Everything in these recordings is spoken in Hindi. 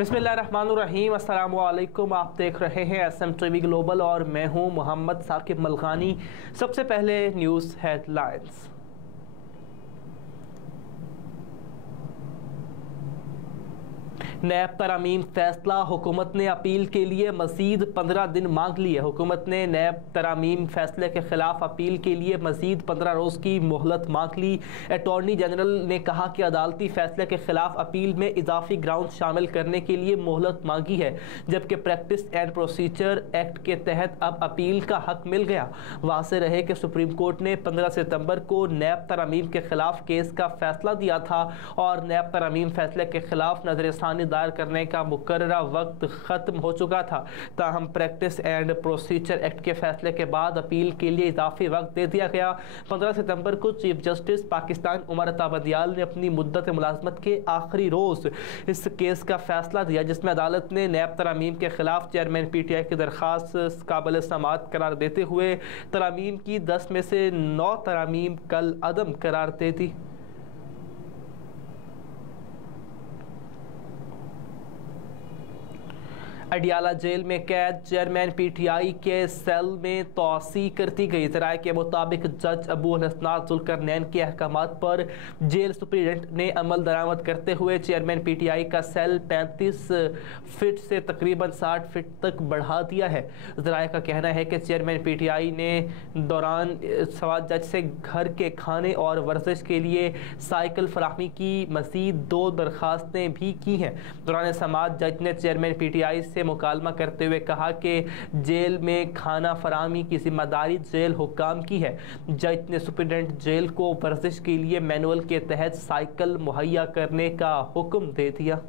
बिस्मिल्लाहिर्रहमानिर्रहीम, अस्सलाम वालेकुम। आप देख रहे हैं SMTV ग्लोबल और मैं हूं मोहम्मद साकिब मलखानी। सबसे पहले न्यूज़ हेडलाइंस। नैब तरमीम फैसला, हुकूमत ने अपील के लिए मज़ीद 15 दिन मांग लिए। हुकूमत ने नैब तरमीम फैसले के खिलाफ अपील के लिए मज़ीद 15 रोज़ की मोहलत मांग ली। अटॉर्नी जनरल ने कहा कि अदालती फैसले के खिलाफ अपील में इजाफी ग्राउंड शामिल करने के लिए मोहलत मांगी है, जबकि प्रैक्टिस एंड प्रोसीजर एक्ट के तहत अब अपील का हक मिल गया। वाज़ेह रहे कि सुप्रीम कोर्ट ने 15 सितंबर को नैब तरमीम के खिलाफ केस का फैसला दिया था और नैब तरमीम फैसले के खिलाफ नजरसानी दायर करने का मुकर्ररा वक्त ख़त्म हो चुका था। ताहम प्रैक्टिस एंड प्रोसीजर एक्ट के फैसले के बाद अपील के लिए इजाफी वक्त दे दिया गया। 15 सितंबर को चीफ जस्टिस पाकिस्तान उमर अता बंदियाल ने अपनी मुद्दत मुलाजमत के आखिरी रोज़ इस केस का फैसला दिया, जिसमें अदालत ने नैब तरमीम के खिलाफ चेयरमैन PTI की दरख्वास्त काबिल समाअत करार देते हुए तरमीम की 10 में से 9 तरमीम कल अदम करार दे दी। अडियाला जेल में कैद चेयरमैन PTI के सेल में तोसी करती गई। ज़राए के मुताबिक जज अबू हसनात जुल्करनैन के अहकामात पर जेल सुप्रीडेंट ने अमल दरामद करते हुए चेयरमैन PTI का सेल 35 फीट से तकरीबन 60 फीट तक बढ़ा दिया है। ज़राए का कहना है कि चेयरमैन PTI ने दौरान सवाल जज से घर के खाने और वर्जिश के लिए साइकिल फराहमी की मज़ीद 2 दरख्वास्तें भी की हैं। दौरान समाअत जज ने चेयरमैन PTI से मुकालमा करते हुए कहा कि जेल में खाना फराहमी की जिम्मेदारी जेल हुक्काम की है। जज ने सुप्रीडेंट जेल को वर्जिश के लिए मैनुअल के तहत साइकिल मुहैया करने का हुक्म दे दिया।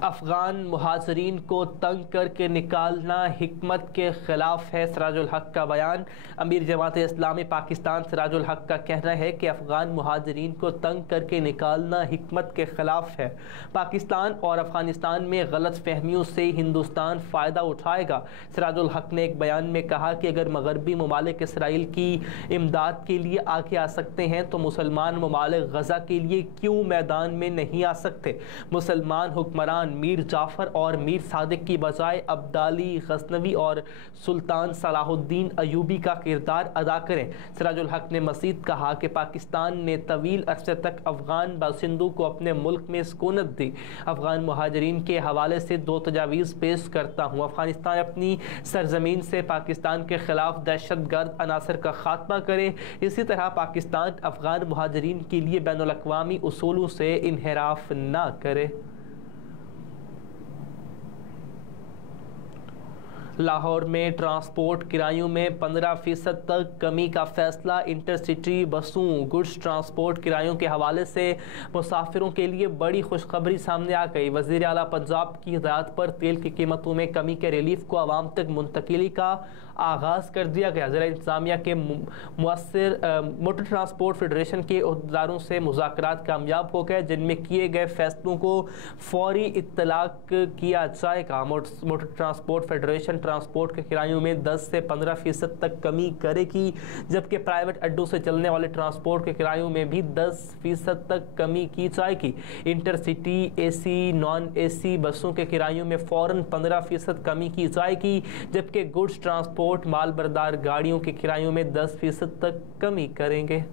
अफगान मुहाजिरीन को तंग करके निकालना हिकमत के खिलाफ है, सिराजुल हक का बयान। अमीर जमात इस्लामी पाकिस्तान सिराजुल हक का कहना है कि अफगान मुहाजिरीन को तंग करके निकालना हिकमत के खिलाफ है। पाकिस्तान और अफगानिस्तान में गलत फहमियों से हिंदुस्तान फ़ायदा उठाएगा। सिराजुल हक ने एक बयान में कहा कि अगर मगरबी ममालिक इसराइल की इमदाद के लिए आगे आ सकते हैं तो मुसलमान ममालिक गजा के लिए क्यों मैदान में नहीं आ सकते। मुसलमान हुक्मरान मीर जाफर और मीर सादिक की बजाय अब्दाली, गजनवी और सुल्तान सलाहुद्दीन अयूबी का किरदार अदा करें। सिराजुल हक ने मज़ीद कहा कि पाकिस्तान ने तवील अरसे तक अफगान बासिंदों को अपने मुल्क में सुकूनत दी। अफगान मुहाजिरीन के हवाले से 2 तजावीज़ पेश करता हूँ। अफगानिस्तान अपनी सरजमीन से पाकिस्तान के खिलाफ दहशतगर्द अनासर का खात्मा करे। इसी तरह पाकिस्तान अफगान मुहाजिरीन के लिए बैनुल अक़वामी उसूलों से इन्हिराफ ना करे। लाहौर में ट्रांसपोर्ट किरायों में 15% तक कमी का फैसला। इंटरसिटी बसों, गुड्स ट्रांसपोर्ट किरायों के हवाले से मुसाफिरों के लिए बड़ी खुशखबरी सामने आ गई। वज़ीर आला पंजाब की हिदायत पर तेल की कीमतों में कमी के रिलीफ को आवाम तक मुंतकिली का आगाज़ कर दिया गया। ज़िला इंतज़ामिया के मुअस्सिर मोटर ट्रांसपोर्ट फेडरेशन के अहदेदारों से मुज़ाकरात कामयाब हो गए, जिनमें किए गए फैसलों को फौरी इत्तलाक किया जाएगा। मोटर ट्रांसपोर्ट फेडरेशन ट्रांसपोर्ट के किरायों में 10 से 15% तक कमी करेगी, जबकि प्राइवेट अड्डों से चलने वाले ट्रांसपोर्ट के किरायों में भी 10% तक कमी की जाएगी। इंटरसिटी AC, नॉन AC बसों के किरायों में फ़ौरन 15% कमी की जाएगी, जबकि गुड्स ट्रांसपोर्ट माल बरदार गाड़ियों के किरायों में 10% तक कमी करेंगे।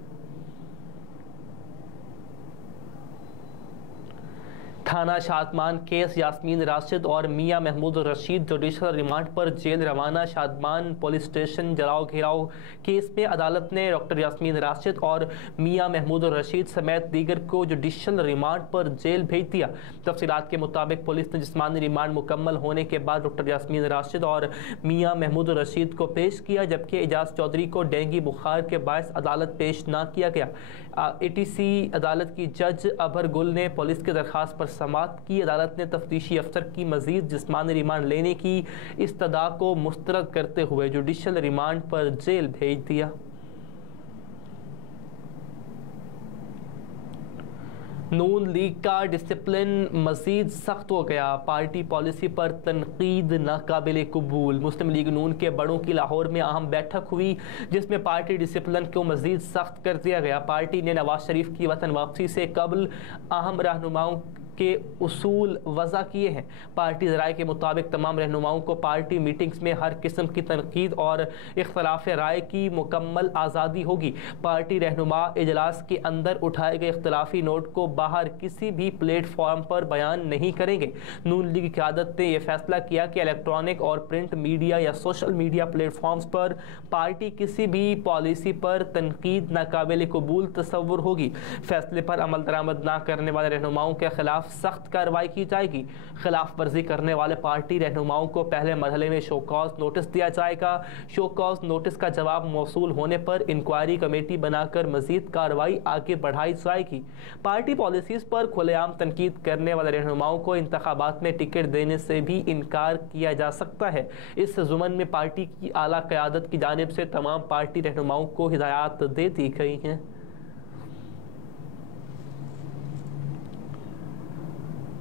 थाना शादमान केस यास्मीन राशिद और मियां महमूद रशीद जुडिशल रिमांड पर जेल रवाना। शादमान पुलिस स्टेशन जलाओ घेराव केस में अदालत ने डॉक्टर यास्मीन राशिद और मियां महमूद रशीद समेत दीगर को जुडिशल रिमांड पर जेल भेज दिया। तफसीलात के मुताबिक पुलिस ने जिस्मानी रिमांड मुकम्मल होने के बाद डॉक्टर यास्मीन राशिद और मियां महमूद रशीद को पेश किया, जबकि एजाज चौधरी को डेंगू बुखार के बायस अदालत पेश न किया गया। ATC अदालत की जज अभर गुल ने पुलिस की दरख्वास्त पर समाअत की। अदालत ने तफ्तीशी अफसर की मजीद जिस्मानी रिमांड लेने की इस्तदा को मुस्तरद करते हुए जुडिशल रिमांड पर जेल भेज दिया। नून लीग का डिसिप्लिन मजीद सख्त हो गया, पार्टी पॉलिसी पर तनकीद नाकाबिल कबूल। मुस्लिम लीग नून के बड़ों की लाहौर में अहम बैठक हुई जिसमें पार्टी डिसिप्लिन को मजीद सख्त कर दिया गया। पार्टी ने नवाज शरीफ की वतन वापसी से कबल अहम रहनुमाओं के उसूल वज़ा किए हैं। पार्टी ज़राए के मुताबिक तमाम रहनुमाओं को पार्टी मीटिंग्स में हर किस्म की तनकीद और इख्तलाफ राय की मुकम्मल आज़ादी होगी। पार्टी रहनुमा इजलास के अंदर उठाए गए इख्तलाफी नोट को बाहर किसी भी प्लेटफॉर्म पर बयान नहीं करेंगे। नून लीग की क़यादत ने यह फैसला किया कि इलेक्ट्रॉनिक और प्रिंट मीडिया या सोशल मीडिया प्लेटफॉर्म्स पर पार्टी किसी भी पॉलिसी पर तनकीद नाकाबिल कबूल तस्वुर होगी। फैसले पर अमल दरामद न करने वाले रहनुमाओं के खिलाफ सख्त कार्रवाई की जाएगी। खिलाफ वर्जी करने वाले पार्टी रहनुमाओं को पहले मरहले में शोकॉज नोटिस दिया जाएगा। शोकॉज नोटिस का जवाब मौसूल होने पर इंक्वायरी कमेटी बनाकर मजीद कार्रवाई आगे बढ़ाई जाएगी। पार्टी पॉलिसीज पर खुलेआम तनकीद करने वाले रहनुमाओं को इंतखाबात में टिकट देने से भी इनकार किया जा सकता है। इस जुमन में पार्टी की आला क़यादत की जानिब से तमाम पार्टी रहनुमाओं को हिदायत दे दी गई हैं।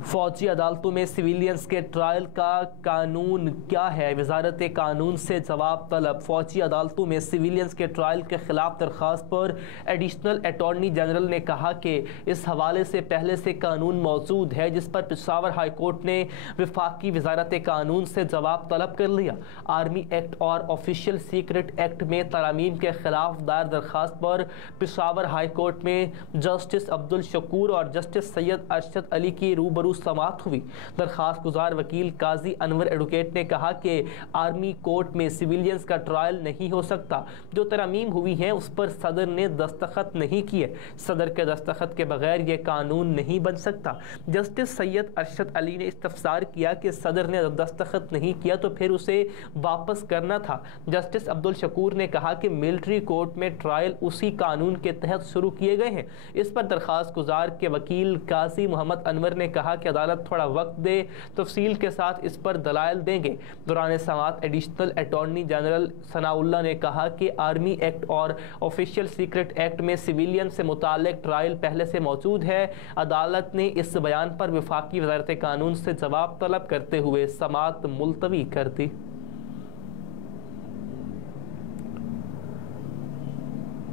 फौजी अदालतों में सिविलियंस के ट्रायल का कानून क्या है? वजारत कानून से जवाब तलब। फौजी अदालतों में सिविलियंस के ट्रायल के खिलाफ दरख्वास्त पर एडिशनल अटॉर्नी जनरल ने कहा कि इस हवाले से पहले से कानून मौजूद है, जिस पर पेशावर हाई कोर्ट ने वफाकी वजारत कानून से जवाब तलब कर लिया। आर्मी एक्ट और ऑफिशियल सीक्रेट एक्ट में तरामीम के खिलाफ दायर दरख्वास्त पर पेशावर हाई कोर्ट में जस्टिस अब्दुल शकूर और जस्टिस सैयद अरशद अली की रूबरू समाअत हुई। दरखास्त गुजार वकील काजी अनवर एडवोकेट ने कहा कि आर्मी कोर्ट में सिविलियंस का ट्रायल नहीं हो सकता। जो तरमीम हुई है उस पर सदर ने दस्तखत नहीं किए। सदर के दस्तखत के बगैर यह कानून नहीं बन सकता। जस्टिस सैयद अरशद अली ने इस्तफसार किया कि सदर ने दस्तखत नहीं किया तो फिर उसे वापस करना था। जस्टिस अब्दुल शकूर ने कहा कि मिलिट्री कोर्ट में ट्रायल उसी कानून के तहत शुरू किए गए हैं। इस पर दरखास्त गुजार के वकील काजी मोहम्मद अनवर ने कहा कि अदालत थोड़ा वक्त दे, तफसील के साथ इस पर दलाइल देंगे। दौरान समाअत एडिशनल अटॉर्नी जनरल सनाउल्लाह ने कहा कि आर्मी एक्ट और ऑफिशियल सीक्रेट एक्ट में सिविलियन से मुताल्लिक ट्रायल पहले से मौजूद है। अदालत ने इस बयान पर वफाकी वज़ारत कानून से जवाब तलब करते हुए समाअत मुलतवी कर दी।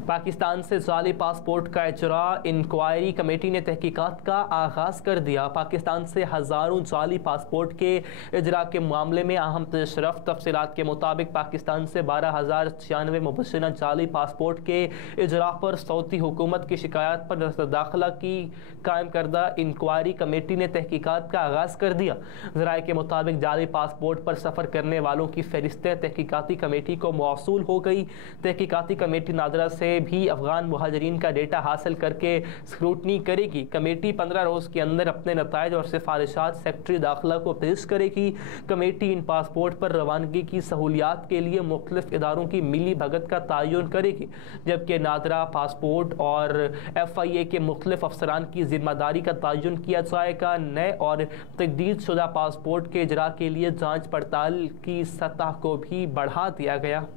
पाकिस्तान से जाली पासपोर्ट का इजरा, इंक्वायरी कमेटी ने तहकीकात का आगाज़ कर दिया। पाकिस्तान से हज़ारों जाली पासपोर्ट के इजरा के मामले में अहम पेशरफ। तफसीलात के मुताबिक पाकिस्तान से 12,096 मुबशरा जाली पासपोर्ट के इजरा पर सऊदी हुकूमत की शिकायत पर दाखिला की कायम करदा इंक्वायरी कमेटी ने तहकीकात का आगाज़ कर दिया। ज़राए के मुताबिक जाली पासपोर्ट पर सफ़र करने वालों की फहरिस्तें तहकीकाती कमेटी को मौसूल हो गई। तहकीकाती कमेटी नादरा से भी अफगान मुहाजिरीन का डेटा हासिल करके स्क्रूटनी करेगी। कमेटी 15 रोज़ के अंदर अपने नताइज और सिफारिशात सेक्रेटरी दाखिला को पेश करेगी। कमेटी इन पासपोर्ट पर रवानगी की सहूलियात के लिए मुख्तलिफ इदारों की मिली भगत का तयन करेगी, जबकि नादरा पासपोर्ट और FIA के मुख्तलिफ अफसरान की जिम्मेदारी का तयन किया जाएगा। नए और तजदीद शुदा पासपोर्ट के इजरा के लिए जाँच पड़ताल की सतह को भी बढ़ा दिया गया।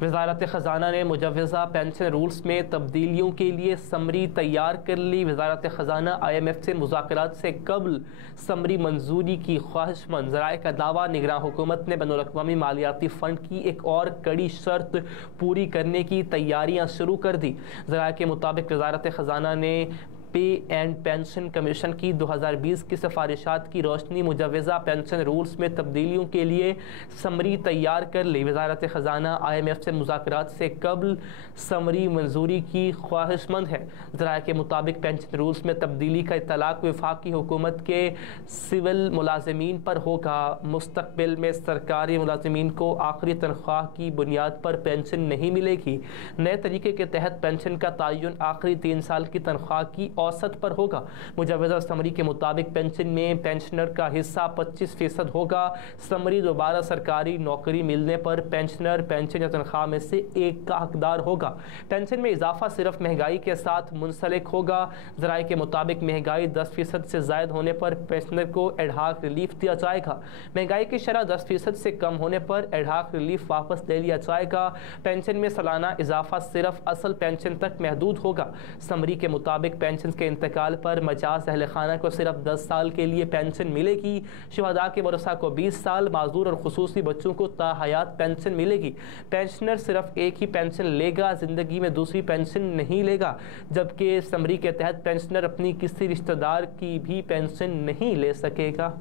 वज़ारत ख़जाना ने मुजव्वज़ा पेंशन रूल्स में तब्दीलियों के लिए समरी तैयार कर ली। वज़ारत ख़जाना IMF से मुज़ाकरात से कबल समरी मंजूरी की ख्वाहिशमंद। ज़राए का दावा, निगरान हुकूमत ने बैनुल-अक़वामी मालियाती फ़ंड की एक और कड़ी शर्त पूरी करने की तैयारियाँ शुरू कर दी। ज़राए के मुताबिक वज़ारत ख़जाना ने पे एंड पेंशन कमीशन की 2020 की सिफारिशात की रोशनी मुजव्वज़ा पेंशन रूल्स में तब्दीलियों के लिए समरी तैयार कर ली। वज़ारत ख़जाना IMF से मुज़ाकरात से कबल समरी मंजूरी की ख्वाहिशमंद है। ज़राए के मुताबिक पेंशन रूल्स में तब्दीली का इतलाक़ वफाकी हुकूमत के सिविल मुलाज़मीन पर होगा। मुस्तक़बिल में सरकारी मुलाज़मीन को आखिरी तनख्वाह की बुनियाद पर पेंशन नहीं मिलेगी। नए तरीके के तहत पेंशन का तयन आखिरी 3 साल की तनख्वाह की औसत पर होगा। मुजव्वज़ा समरी के मुताबिक पेंशन में पेंशनर का हिस्सा 25% होगा। समरी दोबारा सरकारी नौकरी मिलने पर पेंशनर पेंशन या तनख्वाह में से एक का हकदार होगा। पेंशन में इजाफा सिर्फ महंगाई के साथ मुंसलिक होगा। ज़राए के मुताबिक महंगाई 10% से ज़ायद होने पर पेंशनर को एडहाक रिलीफ दिया जाएगा। महंगाई की शरह 10% से कम होने पर एडहाक रिलीफ वापस ले लिया जाएगा। पेंशन में सालाना इजाफा सिर्फ असल पेंशन तक महदूद होगा। समरी के मुताबिक पेंशन के इंतकाल पर मजाज अहल खाना को सिर्फ 10 साल के लिए पेंशन मिलेगी। शुहदा के वरसा को 20 साल, माजूर और खुसूसी बच्चों को ताहयात पेंशन मिलेगी। पेंशनर सिर्फ एक ही पेंशन लेगा, जिंदगी में दूसरी पेंशन नहीं लेगा। जबकि समरी के तहत पेंशनर अपनी किसी रिश्तेदार की भी पेंशन नहीं ले सकेगा।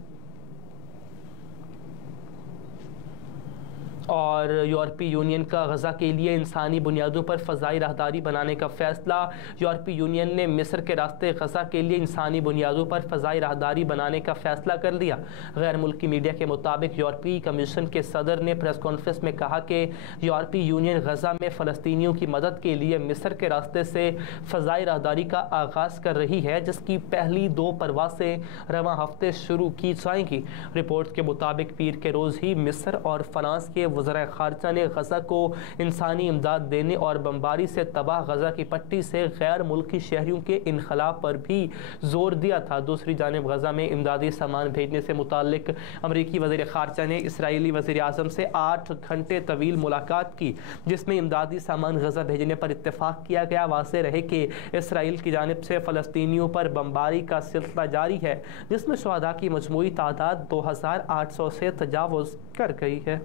और यूरोपीय यूनियन का गज़ा के लिए इंसानी बुनियादों पर फ़ज़ाई राहदारी बनाने का फ़ैसला। यूरोपीय यूनियन ने मिस्र के रास्ते गज़ा के लिए इंसानी बुनियादों पर फ़ज़ाई राहदारी बनाने का फ़ैसला कर लिया। गैर मुल्की मीडिया के मुताबिक यूरोपीय कमीशन के सदर ने प्रेस कॉन्फ्रेंस में कहा कि यूरोपीय यूनियन गज़ा में फ़लस्तीनियों की मदद के लिए मिस्र के रास्ते से फ़ज़ाई राहदारी का आगाज़ कर रही है, जिसकी पहली 2 परवासें रवां हफ्ते शुरू की जाएंगी। रिपोर्ट के मुताबिक पीर के रोज़ ही मिस्र और फ्रांस के वज़ीर ख़ारिजा ने गज़ा को इंसानी इमदाद देने और बमबारी से तबाह गज़ा की पट्टी से गैर मुल्की शहरियों के इनखला पर भी जोर दिया था। दूसरी जानिब गज़ा में इमदादी सामान भेजने से मुताल्लिक अमरीकी वज़ीर ख़ारिजा ने इसराइली वज़ीर आज़म से 8 घंटे तवील मुलाकात की, जिसमें इमदादी सामान गज़ा भेजने पर इत्तेफाक किया गया। वाज़ेह रहे कि इसराइल की जानिब से फ़लस्तीनियों पर बमबारी का सिलसिला जारी है, जिसमें शुहदा की मजमूई तादाद 2800 से तजावुज़ कर गई है।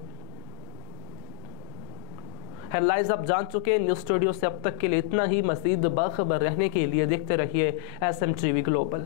हेडलाइंस आप जान चुके हैं। न्यूज़ स्टूडियो से अब तक के लिए इतना ही। मज़ीद बाखबर रहने के लिए देखते रहिए SM TV ग्लोबल।